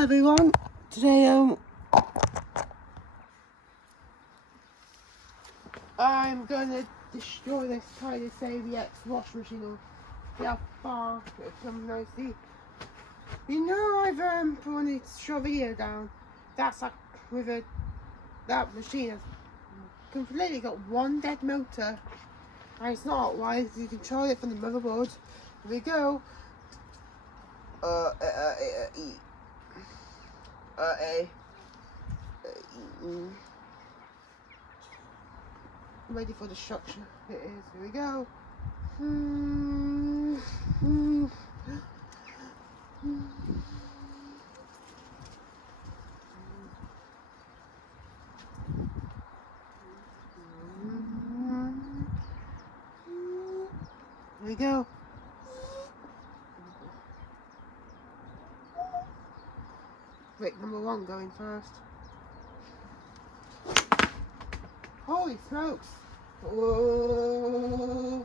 Hi everyone, today I'm gonna destroy this Titleist AVX wash machine or see how far it comes nicely. You know I've put a short video down, that's like with that machine has completely got one dead motor and it's not wise, you control it from the motherboard. Here we go. Ready for destruction. It is. Here we go. Here we go. Brick number one going first. Holy smokes! Whoa.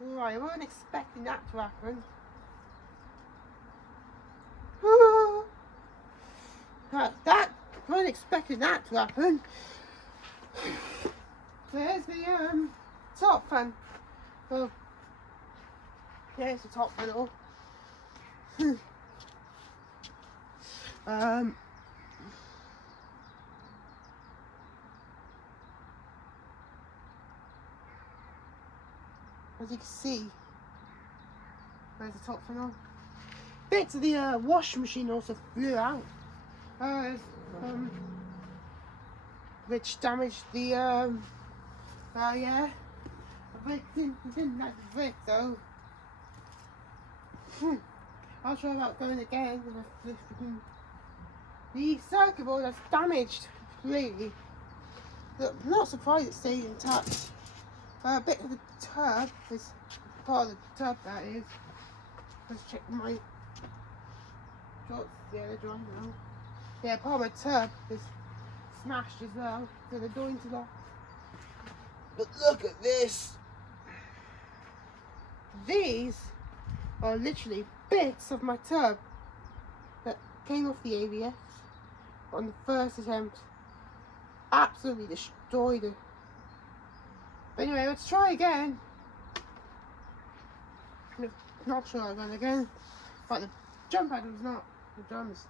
Right, I wasn't expecting that to happen. I wasn't expecting that to happen. There's the top fan. Oh, there's the top panel. As you can see, there's the top panel. Bits of the wash machine also flew out, which damaged the yeah. The brick didn't like the brick though. I'll try about going again. The circuit board is damaged completely. But I'm not surprised it stayed intact. A bit of the tub is part of the tub, that is. Let's check my shorts. Yeah, they're dry now. Yeah, part of my tub is smashed as well, so they're going to lock. But look at this. These are literally bits of my tub that came off the AVX on the first attempt. Absolutely destroyed it. But anyway, let's try again. I'm not sure I'm going again. But the jump pad was not. The drums.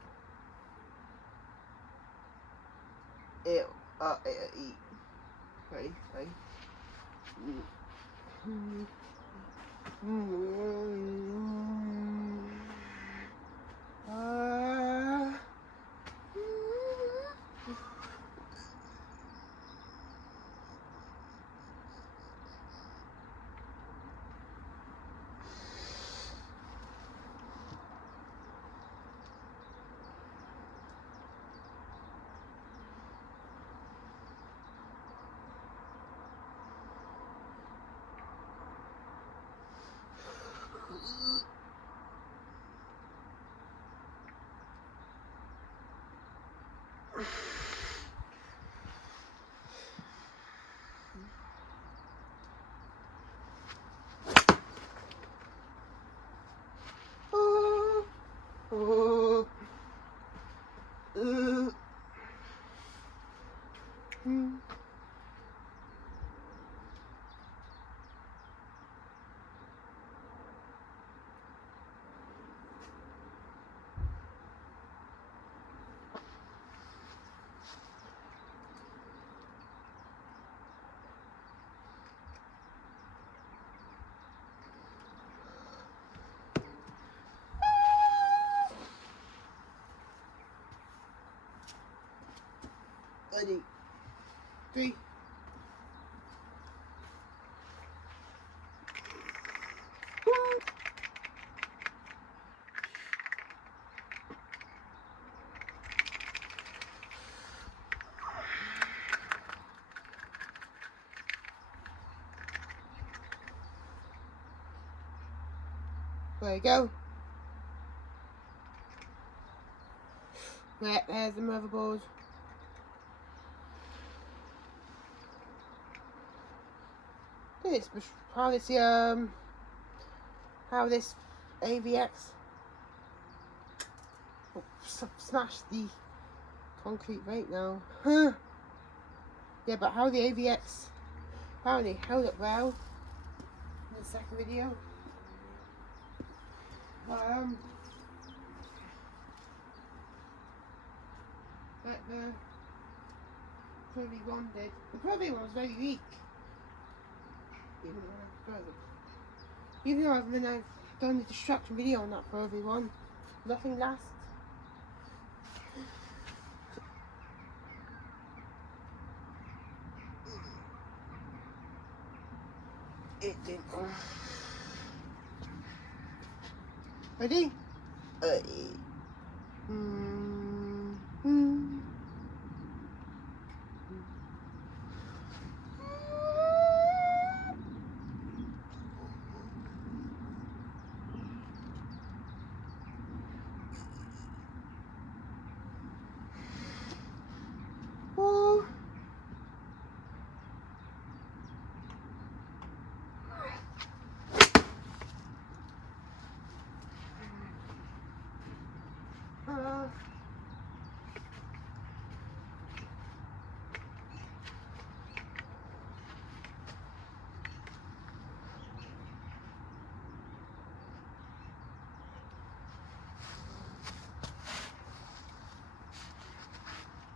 Ready? Ready? 3. There you go. There's the motherboard. How this AVX. Oh, smashed the concrete right now. Huh. Yeah, but how the AVX apparently held up well in the second video. Like the Pro V1 did. The Pro V1 was very weak. Even though I've done the destruction video on that Pro V1, nothing lasts. It didn't. Ready?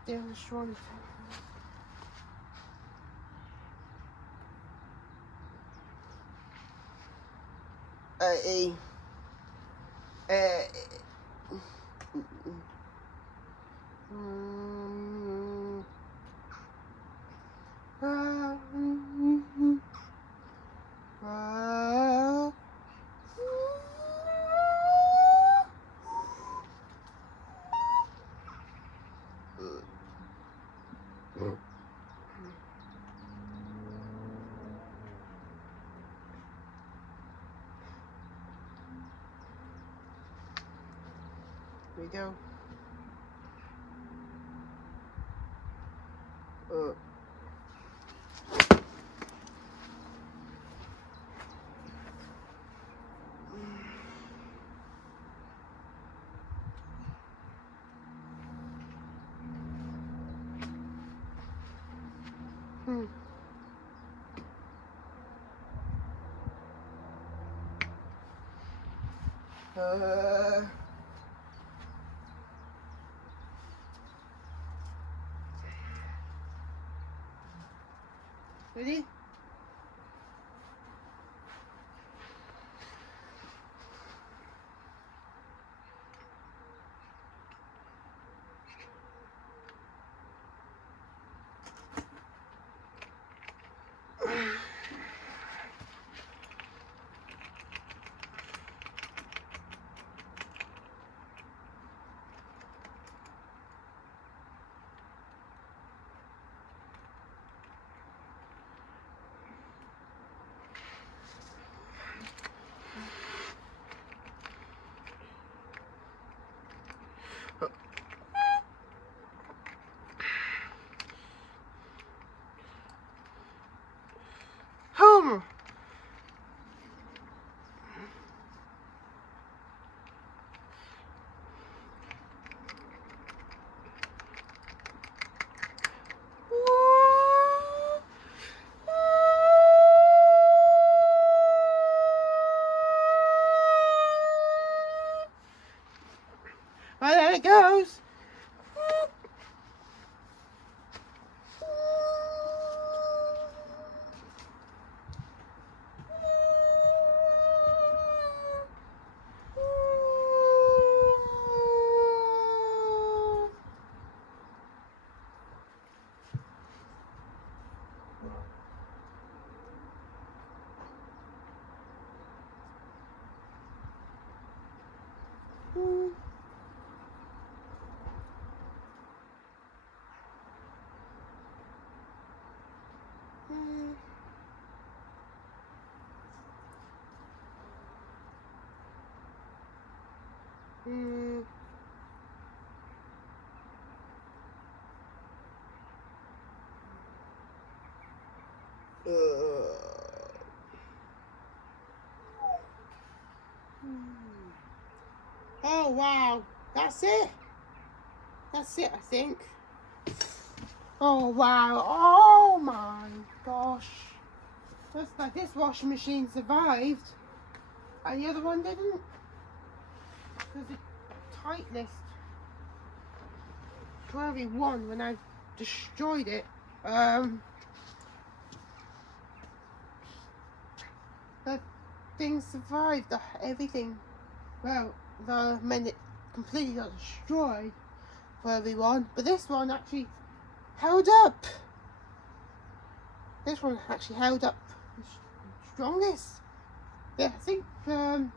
They're destroying. Here we go. Ready? Home. Well, there it goes. Oh wow, that's it. That's it, I think. Oh wow, oh my gosh. Looks like this washing machine survived and the other one didn't. There's a Titleist AVX when I destroyed it. The thing survived, everything. Well, the minute completely got destroyed for everyone, but this one actually held up. This one actually held up strongest. Yeah, I think the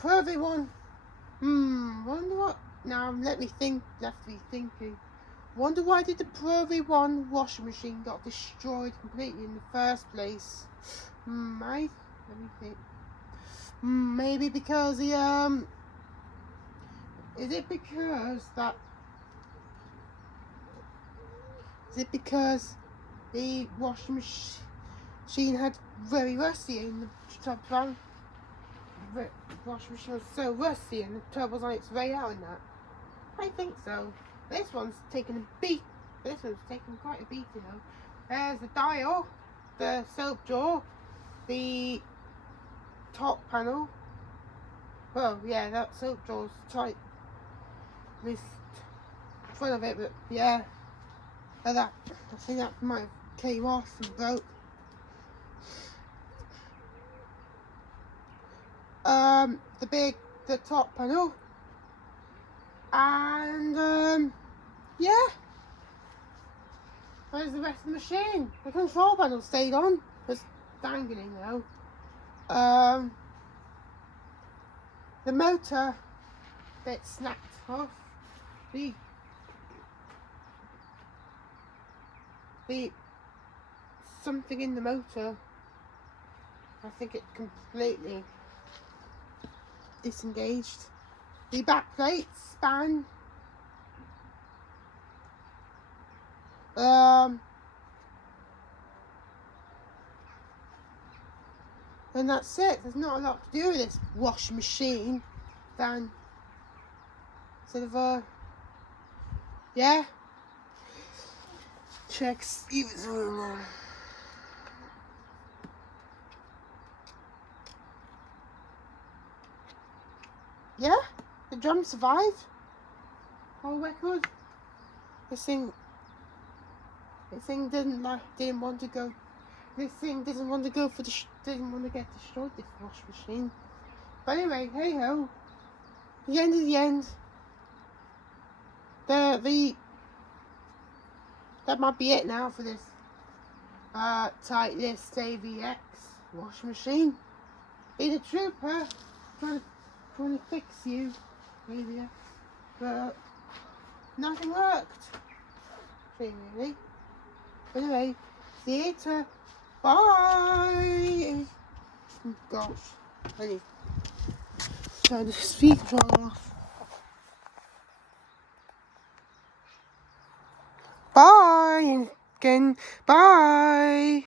Pervy one. Wonder what. Now let me think. Left me thinking. Wonder why did the Pervy one washing machine got destroyed completely in the first place? Let me think. Maybe because the Is it because the washing machine had very rusty in the tub? The washing machine was so rusty and the tub was on its way out in that. I think so. This one's taken a beat. This one's taken quite a beat, you know. There's the dial, the soap drawer, the top panel. Well, yeah, that soap drawer's tight. This front of it, but yeah. I think that might have came off and broke. The top panel, and yeah. Where's the rest of the machine? The control panel stayed on. It's dangling though. The motor bit snapped off. The something in the motor, I think it completely disengaged. The back plate span. And that's it. There's not a lot to do with this washing machine than sort of yeah. Check Steven's room. Yeah, the drum survived. Whole record. This thing didn't want to go. This thing didn't want to go for didn't want to get destroyed. This washing machine. But anyway, hey ho. The end of the end. That might be it now for this Titleist AVX washing machine. Been a trooper trying to fix you, AVX, but nothing worked. Really. But anyway, see you later. Bye. Oh gosh, I need to turn the speaker off. Bye again. Bye.